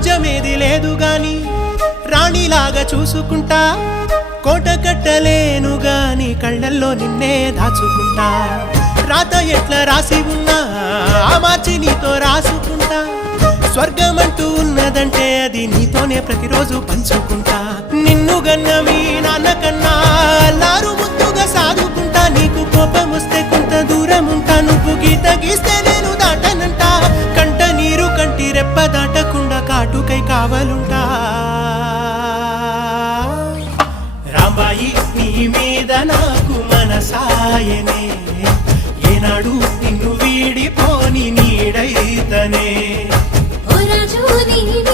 రాజ్యమేది లేదు గాని రాణిలాగా చూసుకుంటా కోట కట్టలేను గాని కళ్ళల్లో నిన్నే దాచుకుంటా రాత ఎట్లా రాసి ఉన్నా మార్చి నీతో రాసుకుంటా స్వర్గమంటూ ఉన్నదంటే అది నీతోనే ప్రతిరోజు పంచుకుంటా నిన్ను గన్న మీ నాన్నకన్నా లారు ముద్దుగా సాదుకుంటా నీకు కోపం వస్తే కొంత దూరం ఉంటా నువ్వు గీత గీస్తే నేను దాటనంటా కంట నీరు కంటి రెప్ప దాటకుండా కాటుకై కావలుంటా రాంబాయి నీ మీద నాకు మనసాయనే ఏనాడు నిన్ను వీడిపోని నీడైతనే ఓ రాజు నీ